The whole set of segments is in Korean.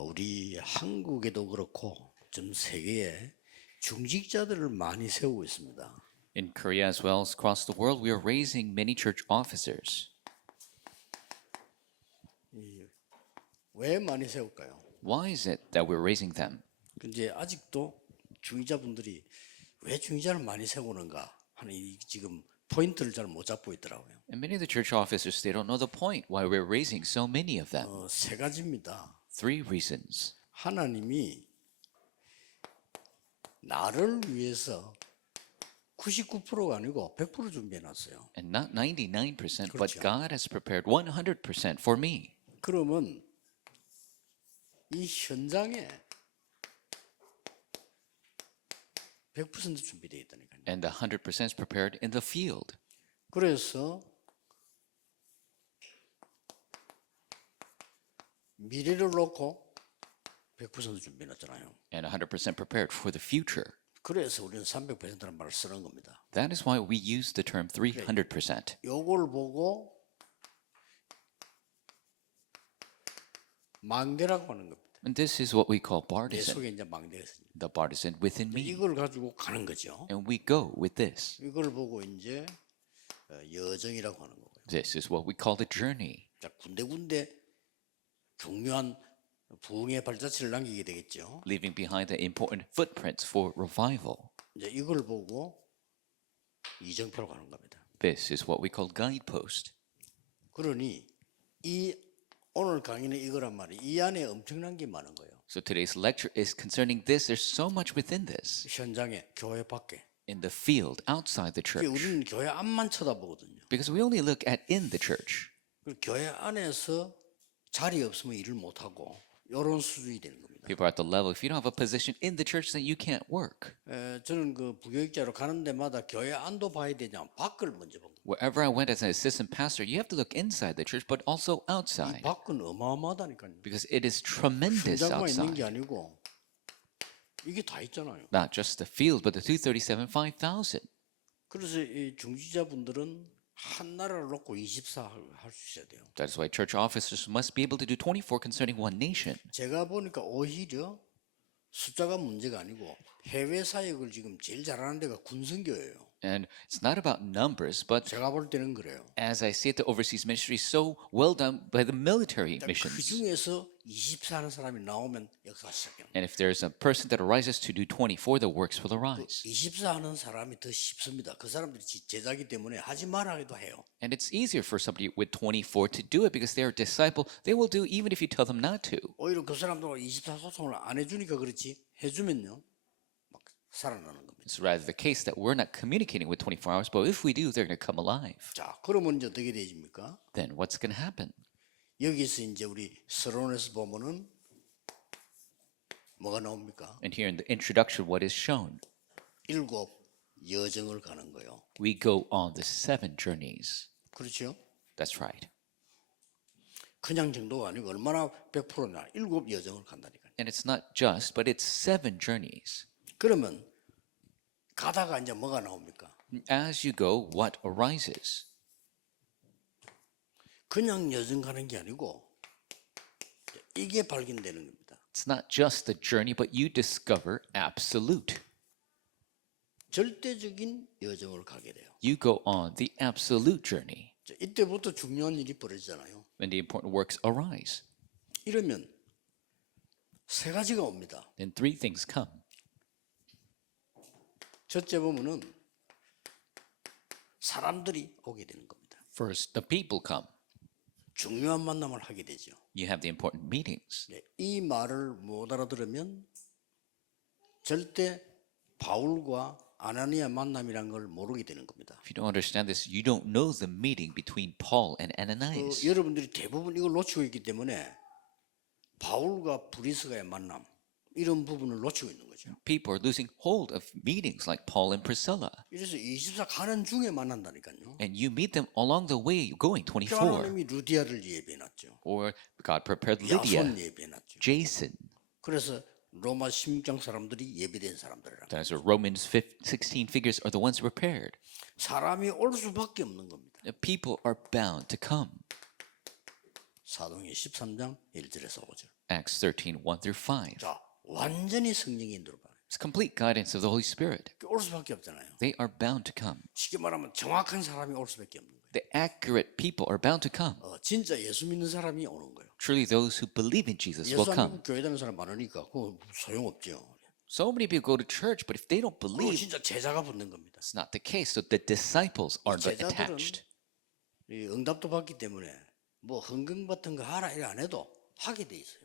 우리 한국에도 그렇고 좀 세계에 중직자들을 많이 세우고 있습니다. In Korea as well as across the world, we are raising many church officers. 왜 많이 세울까요? Why is it that we're raising them? 근데 아직도 중직자분들이 왜 중직자를 많이 세우는가 하는 이 지금 포인트를 잘 못 잡고 있더라고요. And many of the church officers, they don't know the point why we're raising so many of them. 세 가지입니다. 3 reasons. 하나님이 나를 위해서 99%가 아니고 100% 준비해 놨어요. And not 99%, but 그렇죠. God has prepared 100% for me. 그러면 이 현장에 100% 준비되어 있다니까요. And the 100% is prepared in the field. 그래서 미래를 놓고 100% 준비해 놨잖아요. And 100% prepared for the future. 그래서 우리는 300%라는 말을 쓰는 겁니다. That is why we use the term 300%. 요걸 보고 망대라고 하는 겁니다. And this is what we call 내 partisan. 속에 이제 망대가 있어요. The partisan within me. 이걸 가지고 가는 거죠. And we go with this. 이걸 보고 이제 여정이라고 하는 거고요. This is what we call the journey. 자, 군데군데 중요한 부흥의 발자취를 남기게 되겠죠. Leaving behind the important footprints for revival. 이제 이걸 보고 이정표로 가는 겁니다. This is what we call guidepost. 그러니 이 오늘 강의는 이거란 말이에요. 이 안에 엄청난 게 많은 거예요. So today's lecture is concerning this. There's so much within this. 현장에, 교회 밖에. In the field, outside the church. 우리는 교회 앞만 쳐다보거든요. Because we only look at in the church. 그리고 교회 안에서 자리 없으면 일을 못 하고 이런 수준이 되는 겁니다. People are at the level, if you don't have a position in the church, then you can't work. 저는 그 부교육자로 가는 데마다 교회 안도 봐야 되냐 밖을 먼저 본 거예요. Wherever I went as an assistant pastor, you have to look inside the church, but also 이 outside. 밖은 어마어마하다니까요. Because it is tremendous 현장만 있는 게 outside. 아니고 이게 다 있잖아요. Not just the field, but the 237, 5,000. 그래서 이 중지자분들은 한 나라를 놓고 24 할 수 있어야 돼요. That is why church officers must be able to do 24 concerning one nation. 제가 보니까 오히려 숫자가 문제가 아니고 해외 사역을 지금 제일 잘하는 데가 군선교예요. And it's not about numbers, but 제가 볼 때는 그래요. as I see it, the overseas ministry is so well done by the military 그 missions. 중에서 24 하는 사람이 나오면 역사가 시작해요. And if there's a person that arises to do 24, the works will arise. 24 하는 사람이 더 쉽습니다. 그 사람들이 제자기 때문에 하지 말아 해도 해요. And it's easier for somebody with 24 to do it because they're a disciple. They will do even if you tell them not to. 오히려 그 사람들하고 24 소통을 안 해주니까 그렇지 해주면요 막 살아나는 겁니다. It's rather the case that we're not communicating with 24 hours, but if we do, they're going to come alive. 자, 그러면 이제 어떻게 되집니까? Then what's going to happen? 여기서 이제 우리 서론에서 보면은 뭐가 나옵니까? And here in the introduction, what is shown? 7 여정을 가는 거예요. We go on the 7 journeys. 그렇죠? That's right. 그냥 정도가 아니고 얼마나 100%냐? 7 여정을 간다니까요. And it's not just, but it's 7 journeys. 그러면 가다가 이제 뭐가 나옵니까? As you go, what arises? 그냥 여정 가는 게 아니고 이게 발견되는 겁니다. It's not just the journey, but you discover absolute. 절대적인 여정을 가게 돼요. You go on the absolute journey. 자, 이때부터 중요한 일이 벌어지잖아요. When the important works arise. 이러면 세 가지가 옵니다. Then 3 things come. 첫째 보면은 사람들이 오게 되는 겁니다. First, the people come. 중요한 만남을 하게 되죠. You have the important meetings. 네, 이 말을 못 알아들으면 절대 바울과 아나니아 만남이란 걸 모르게 되는 겁니다. If you don't understand this, you don't know the meeting between Paul and Ananias. 여러분들이 대부분 이걸 놓치고 있기 때문에 바울과 브리스가의 만남 이런 부분을 놓치고 있는 거죠. People are losing hold of meetings like Paul and Priscilla. 이래서 24 가는 중에 만난다니까요. And you meet them along the way going 24. 하나님이 루디아를 예배해놨죠. Or God prepared Lydia, 야손 예배해놨죠. Jason. 그래서 로마 16장 사람들이 예배된 사람들이라. That's what Romans 16 figures are the ones prepared. 사람이 올 수밖에 없는 겁니다. The people are bound to come. 사도행전 13장 1절에서 5절. Acts 13, 1 through 5. 자, 완전히 성령의 인도로 봐요. It's complete guidance of the Holy Spirit. 올 수밖에 없잖아요. They are bound to come. 쉽게 말하면 정확한 사람이 올 수밖에 없는 거예요. The accurate people are bound to come. 진짜 예수 믿는 사람이 오는 거예요. Truly, those who believe in Jesus will 예수 안 come. 믿고 교회 다니는 사람 많으니까 그거 소용없죠. So many people go to church, but if they don't 그거 believe, 진짜 제자가 붙는 겁니다. it's not the case. So the disciples are not 제자들은 attached. 이 응답도 받기 때문에 뭐 헌금 같은 거 하라 이래 안 해도 하게 돼 있어요.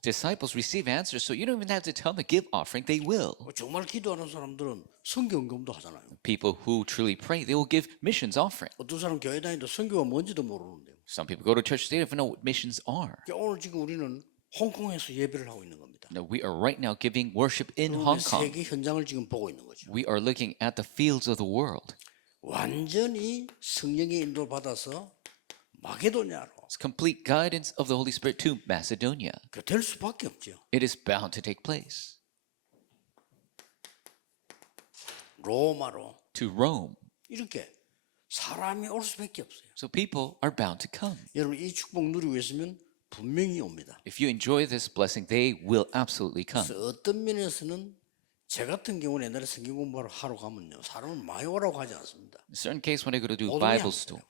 Disciples receive answers, so you don't even have to tell them to give offering. They will. 정말 기도하는 사람들은 성경금도 하잖아요. People who truly pray, they will give missions offering. 어떤 사람 교회 다니도 성경가 뭔지도 모르는데요. Some people go to church, they don't even know what missions are. 그러니까 오늘 지금 우리는 홍콩에서 예배를 하고 있는 겁니다. No, we are right now giving worship in 우리 Hong Kong. 세계 현장을 지금 보고 있는 거죠. We are looking at the fields of the world. 완전히 성령의 인도를 받아서 마게도냐로 It's complete guidance of the Holy Spirit to Macedonia. 될 수밖에 없죠. It is bound to take place. 로마로 To Rome. 이렇게 사람이 올 수밖에 없어요. So people are bound to come. 여러분 이 축복 누리고 있으면 분명히 옵니다. If you enjoy this blessing, they will absolutely come. 그래서 어떤 면에서는 제 같은 경우는 옛날에 성경 공부를 하러 가면요 사람을 많이 오라고 하지 않습니다. In certain case, when I go to do 모든 Bible 양- school,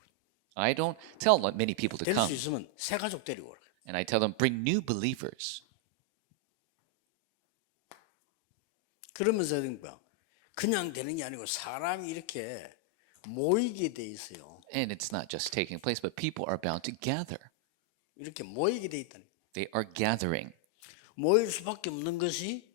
I don't tell many people to 될 수 come. 있으면 새 가족 데리고 오라. And I tell them, bring new believers. 그러면서 그냥 되는 게 아니고 사람이 이렇게 모이게 돼 있어요. And it's not just taking place, but people are bound to gather. 이렇게 모이게 돼 있다니. They are gathering. 모일 수밖에 없는 것이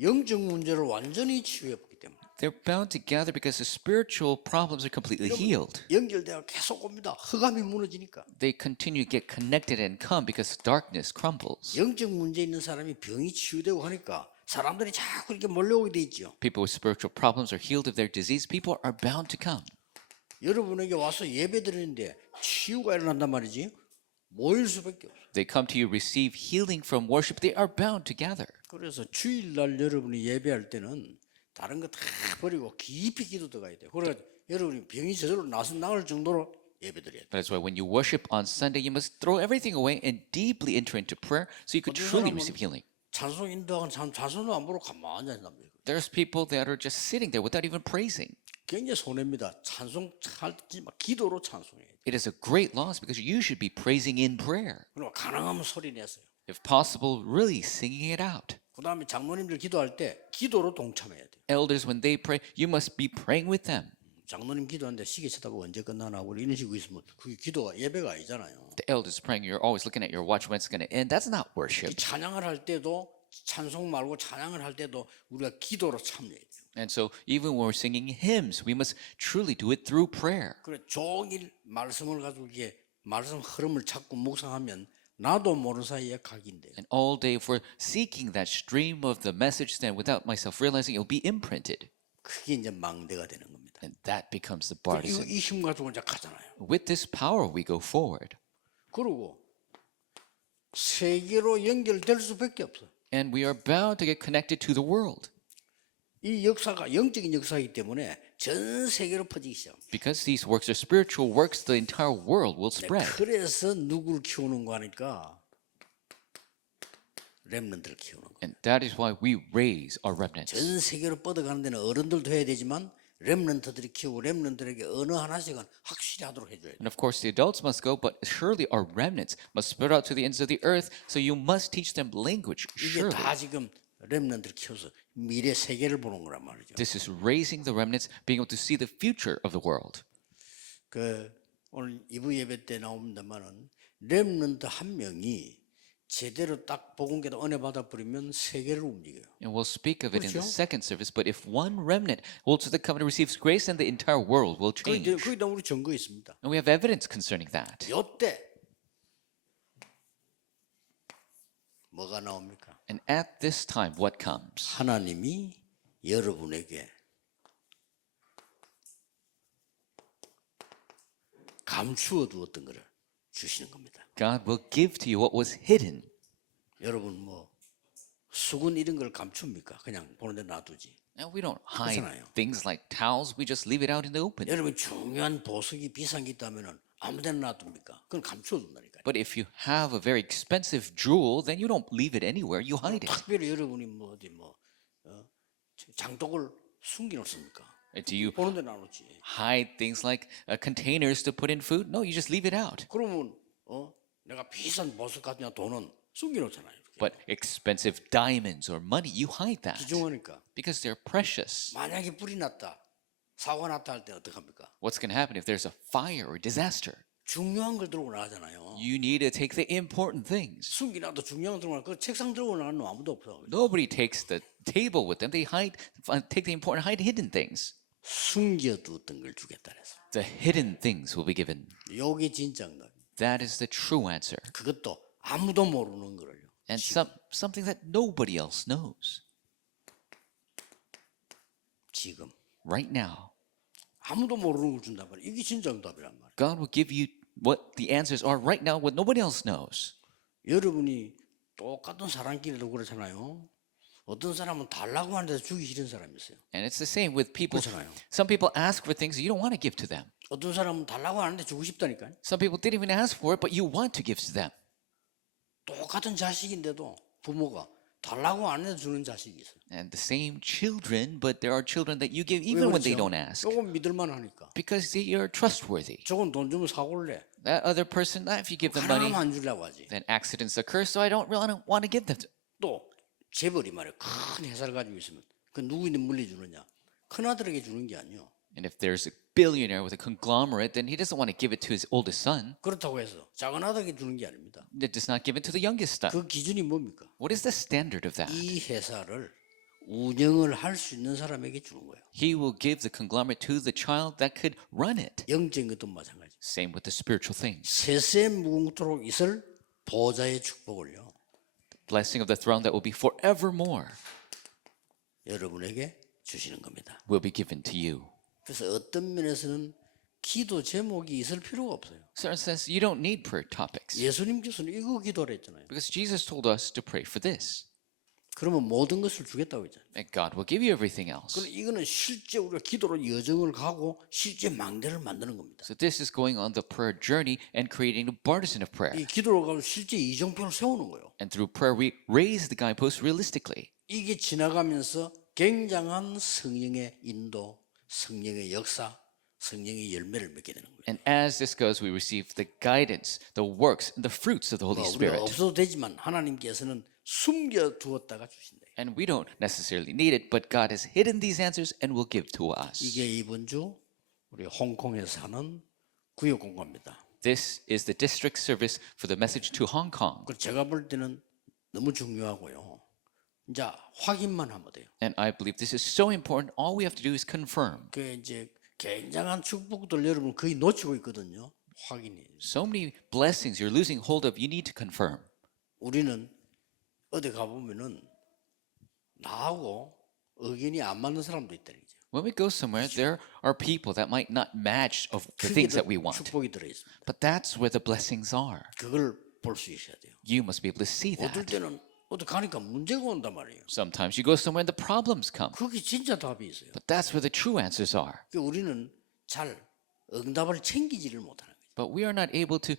영적 문제를 완전히 치유해 보기 때문에. They're bound to gather because the spiritual problems are completely healed. 연결되어 계속 옵니다. 흑암이 무너지니까. They continue to get connected and come because darkness crumbles. 영적 문제 있는 사람이 병이 치유되고 하니까 사람들이 자꾸 이렇게 몰려오게 돼 있죠. People with spiritual problems are healed of their disease. People are bound to come. 여러분에게 와서 예배 드리는데 치유가 일어난단 말이지. 모일 수밖에 없어요. They come to you, receive healing from worship. They are bound to gather. 그래서 주일날 여러분이 예배할 때는 다른 거 다 버리고 깊이 기도 들어가야 돼요. 그래서 여러분이 병이 저절로 나을 정도로 예배 드려야 돼요. That is why when you worship on Sunday, you must throw everything away and deeply enter into prayer so you could 어떤 truly 사람은 receive healing. 찬송 인도하는 찬송도 안 부르고 가만히 앉는답니다. There's people that are just sitting there without even praising. 굉장히 손해입니다. 찬송할 때 기도로 찬송해야 돼요. It is a great loss because you should be praising in prayer. 그리고 가능하면 소리 내세요. If possible, really singing it out. 그 다음에 장로님들 기도할 때 기도로 동참해야 돼요. Elders, when they pray, you must be praying with them. 장로님 기도하는데 시계 쳐다보고 언제 끝나나 우리 이런 식으로 있으면 그게 기도가 예배가 아니잖아요. The elders praying, you're always looking at your watch when it's going to end. That's not 이 worship. 찬양을 할 때도 찬송 말고 찬양을 할 때도 우리가 기도로 참여해야 돼요. And so even when we're singing hymns, we must truly do it through prayer. 그래 종일 말씀을 가지고 이게 말씀 흐름을 찾고 묵상하면 나도 모르는 사이에 각인돼요. And all day, if we're seeking that stream of the message, then without myself realizing, it'll be imprinted. 그게 이제 망대가 되는 겁니다. And that becomes the 그리고 partisan. 이 힘 가지고 이제 가잖아요. With this power, we go forward. 그리고 세계로 연결될 수밖에 없어요. And we are bound to get connected to the world. 이 역사가 영적인 역사이기 때문에 전 세계로 퍼지기 시작합니다. Because these works are spiritual works, the entire world will spread. 그래서 누구를 키우는 거 하니까 렘넌트를 키우는 거. And that is why we raise our remnants. 전 세계로 뻗어가는 데는 어른들도 해야 되지만 렘넌트들이 키우고 렘넌트들에게 어느 하나씩은 확실히 하도록 해줘야 돼요. And of course, the adults must go, but surely our remnants must spread out to the ends of the earth. So you must teach them language. 이게 Surely, 다 지금 렘넌트를 키워서 미래 세계를 보는 거란 말이죠. this is raising the remnants, being able to see the future of the world. 그 오늘 2부 예배 때 나옵니다만은 렘넌트 한 명이 제대로 딱 복음계도 은혜 받아 버리면 세계를 움직여요. And we'll speak of it in the 그렇죠? second service. But if one remnant holds to the covenant, receives grace, then the entire world will change. 거기다 우리 증거 있습니다. And we have evidence concerning that. 요때 뭐가 나옵니까? And at this time, what comes? 하나님이 여러분에게 감추어 두었던 것을 주시는 겁니다. God will give to you what was hidden. 여러분 뭐 수건 이런 걸 감춥니까? 그냥 보는 데 놔두지. And we don't hide 그렇잖아요. things like towels. We just leave it out in the open. 여러분 중요한 보석이 비싼 게 있다면 아무 데나 놔둡니까? 그건 감추어 둔다니까요. But if you have a very expensive jewel, then you don't leave it anywhere. You hide it. 특별히 여러분이 뭐 어디 뭐 장독을 숨겨놓습니까? Do you 보는 데 나놓지. hide things like containers to put in food? No, you just leave it out. 그러면 내가 비싼 보석 같은 돈은 숨겨놓잖아요. 이렇게. But expensive diamonds or money, you hide that 귀중하니까. because they're precious. 만약에 불이 났다, 사고가 났다 할 때 어떡합니까? What's going to happen if there's a fire or disaster? 중요한 걸 들고 나가잖아요. You need to take the important things. 숨기놔도 중요한 거 들고 나가. 그 책상 들고 나가는 놈 아무도 없어. Nobody takes the table with them. They take the important, hidden things. 숨겨두었던 걸 주겠다 그래서. The hidden things will be given. 요게 진짜 응답. That is the true answer. 그것도 아무도 모르는 거를요. And something that nobody else knows. 지금 Right now, 아무도 모르는 걸 준단 말이야. 이게 진짜 응답이란 말이야. God will give you what the answers are right now, what nobody else knows. 여러분이 똑같은 사람끼리도 그렇잖아요. 어떤 사람은 달라고 하는데 주기 싫은 사람이 있어요. And it's the same with people. 그렇잖아요. Some people ask for things you don't want to give to them. 어떤 사람은 달라고 하는데 주고 싶다니까요. Some people didn't even ask for it, but you want to give to them. 똑같은 자식인데도 부모가 달라고 안 해도 주는 자식이 있어요. And the same children, but there are children that you give 왜 even when they 그렇죠? don't ask. 조금 믿을만 하니까. Because you're trustworthy. 저건 돈 주면 사골래. That other person, if you give them money, 하나만 안 주려고 하지. then accidents occur, so I don't really want to give them. 또 재벌이 말이야. 큰 회사를 가지고 있으면 그 누구인데 물려주느냐. 큰아들에게 주는 게 아니요. And if there's a billionaire with a conglomerate, then he doesn't want to give it to his oldest son. 그렇다고 해서 작은 아들에게 주는 게 아닙니다. It does not give it to the youngest son. 그 기준이 뭡니까? What is the standard of that? 이 회사를 운영을 할 수 있는 사람에게 주는 거예요. He will give the conglomerate to the child that could run it. 영적인 것도 마찬가지. Same with the spiritual things. 세세 무궁토록 있을 보좌의 축복을요. Blessing of the throne that will be forevermore 여러분에게 주시는 겁니다. will be given to you. 그래서 어떤 면에서는 기도 제목이 있을 필요가 없어요. Certain sense, you don't need prayer topics 예수님께서는 이거 기도를 했잖아요. because Jesus told us to pray for this. 그러면 모든 것을 주겠다고 했잖아요. And God will give you everything else. 그럼 이거는 실제 우리가 기도로 여정을 가고 실제 망대를 만드는 겁니다. So this is going on the prayer journey and creating a partisan of prayer. 이 기도로 가면 실제 이정표를 세우는 거예요. And through prayer, we raise the guideposts realistically. 이게 지나가면서 굉장한 성령의 인도, 성령의 역사, 성령의 열매를 맺게 되는 거예요. And as this goes, we receive the guidance, the works, and the fruits of the Holy 우리가 Spirit. 없어도 되지만 하나님께서는 숨겨 두었다가 주신다. And we don't necessarily need it, but God has hidden these answers and will give to us. 이게 이번 주 우리 홍콩에서 하는 구역 공고입니다. This is the district service for the message to Hong Kong. 그 제가 볼 때는 너무 중요하고요. 이제 확인만 하면 돼요. And I believe this is so important. All we have to do is confirm. 그 이제 굉장한 축복들 여러분 거의 놓치고 있거든요. 확인이. So many blessings you're losing hold of, you need to confirm. 우리는 어디 가보면은 나하고 의견이 안 맞는 사람도 있다는 거죠. When we go somewhere, there are people that might not match of the 그게 things that we want. 축복이 들어 있습니다. But that's where the blessings are. 그걸 볼 수 있어야 돼요. You must be able to see 어떨 that. 때는 어디 가니까 문제가 온단 말이에요. Sometimes you go somewhere and the problems come. 그게 진짜 답이 있어요. But that's where the true answers are. 우리는 잘 응답을 챙기지를 못하는 거죠. But we are not able to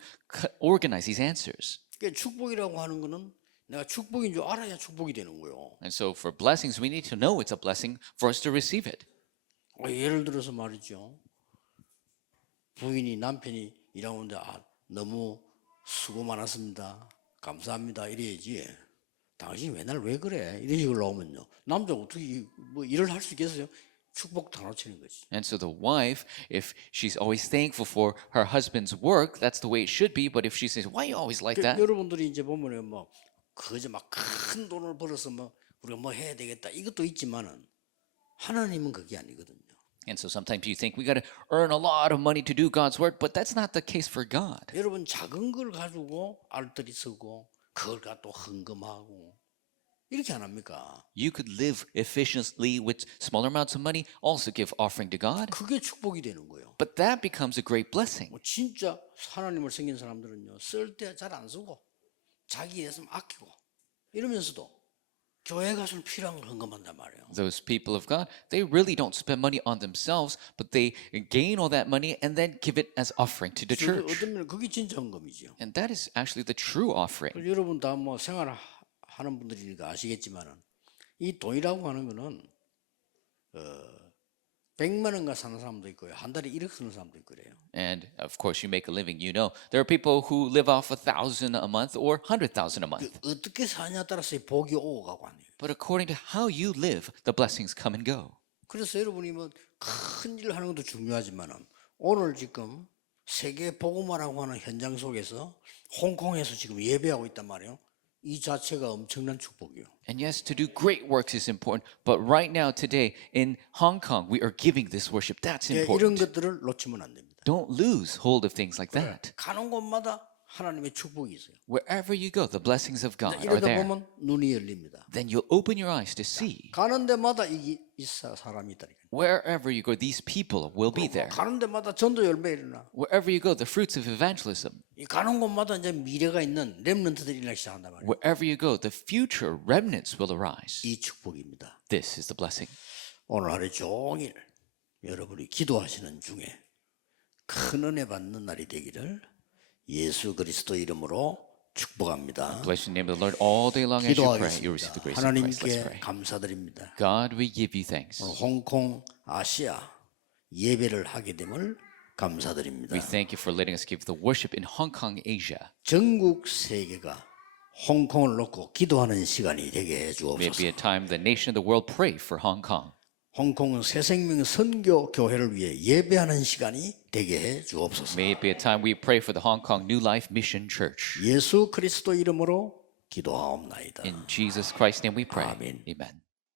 organize these answers. 그러니까 축복이라고 하는 거는 내가 축복인 줄 알아야 축복이 되는 거예요. And so for blessings, we need to know it's a blessing for us to receive it. 예를 들어서 말이죠. 부인이 남편이 일하는데 너무 수고 많았습니다. 감사합니다. 이래야지. 당신이 맨날 왜 그래? 이런 식으로 나오면요. 남자가 어떻게 뭐 일을 할 수 있겠어요? 축복 다 놓치는 거지. And so the wife, if she's always thankful for her husband's work, that's the way it should be. But if she says, "Why are you always like that?" 여러분들이 이제 보면은 뭐 그저 막 큰 돈을 벌어서 뭐 우리가 뭐 해야 되겠다 이것도 있지만은 하나님은 그게 아니거든요. And so sometimes you think we got to earn a lot of money to do God's work, but that's not the case for God. 여러분 작은 걸 가지고 알뜰히 쓰고 그걸 갖고 또 헌금하고 이렇게 안 합니까? You could live efficiently with smaller amounts of money, also give offering to God, 그게 축복이 되는 거예요. but that becomes a great blessing. 뭐 진짜 하나님을 챙긴 사람들은요 쓸 때 잘 안 쓰고 자기 예산 아끼고 이러면서도 교회 가서 필요한 걸 헌금한단 말이에요. Those people of God, they really don't spend money on themselves, but they gain all that money and then give it as offering to the 그래서 church. 어떤 면은 그게 진짜 헌금이죠. And that is actually the true offering. 그래서 여러분 다 뭐 생활하는 분들이니까 아시겠지만은 이 돈이라고 하는 거는 100만 원가 사는 사람도 있고요. 한 달에 1억 쓰는 사람도 있고 그래요. And of course, you make a living, you know. There are people who live off 1,000 a month or 100,000 a month. 어떻게 사냐에 따라서 복이 오고 가고 하네요. But according to how you live, the blessings come and go. 그래서 여러분이 뭐 큰 일을 하는 것도 중요하지만은 오늘 지금 세계 복음화라고 하는 현장 속에서 홍콩에서 지금 예배하고 있단 말이에요. 이 자체가 엄청난 축복이에요. And yes, to do great works is important, but right now, today, in Hong Kong, we are giving this worship. That's 이런 important. 것들을 놓치면 안 됩니다. Don't lose hold of things like that. 가는 곳마다 하나님의 축복이 있어요. Wherever you go, the blessings of God are 이러다 there. 보면 눈이 열립니다. Then you'll open your eyes to see. 가는 데마다 이 사람이 있다니까. Wherever you go, these people will be there. 가는 데마다 전도 열매 일어나. Wherever you go, the fruits of evangelism. 이 가는 곳마다 이제 미래가 있는 렘넌트들이 일어나기 시작한단 말이에요. Wherever you go, the future remnants will arise. 이 축복입니다. This is the blessing. 오늘 하루 종일 여러분이 기도하시는 중에 큰 은혜 받는 날이 되기를 예수 그리스도 이름으로 축복합니다. Bless the name of the Lord all day long as you pray. You receive 기도하겠습니다. the grace of Christ. Let's 하나님께 pray. 감사드립니다. God, we give you thanks. 오늘 홍콩 아시아 예배를 하게 됨을 감사드립니다. We thank you for letting us give the worship in Hong Kong, Asia. 전국 세계가 홍콩을 놓고 기도하는 시간이 되게 해 May it 주옵소서. be a time the nation of the world pray for Hong Kong. 홍콩은 새생명 선교 교회를 위해 예배하는 시간이 되게 해 주옵소서. May it be a time we pray for the Hong Kong New Life Mission Church. 예수 그리스도 이름으로 기도하옵나이다. In Jesus Christ's name we pray. 아멘. Amen.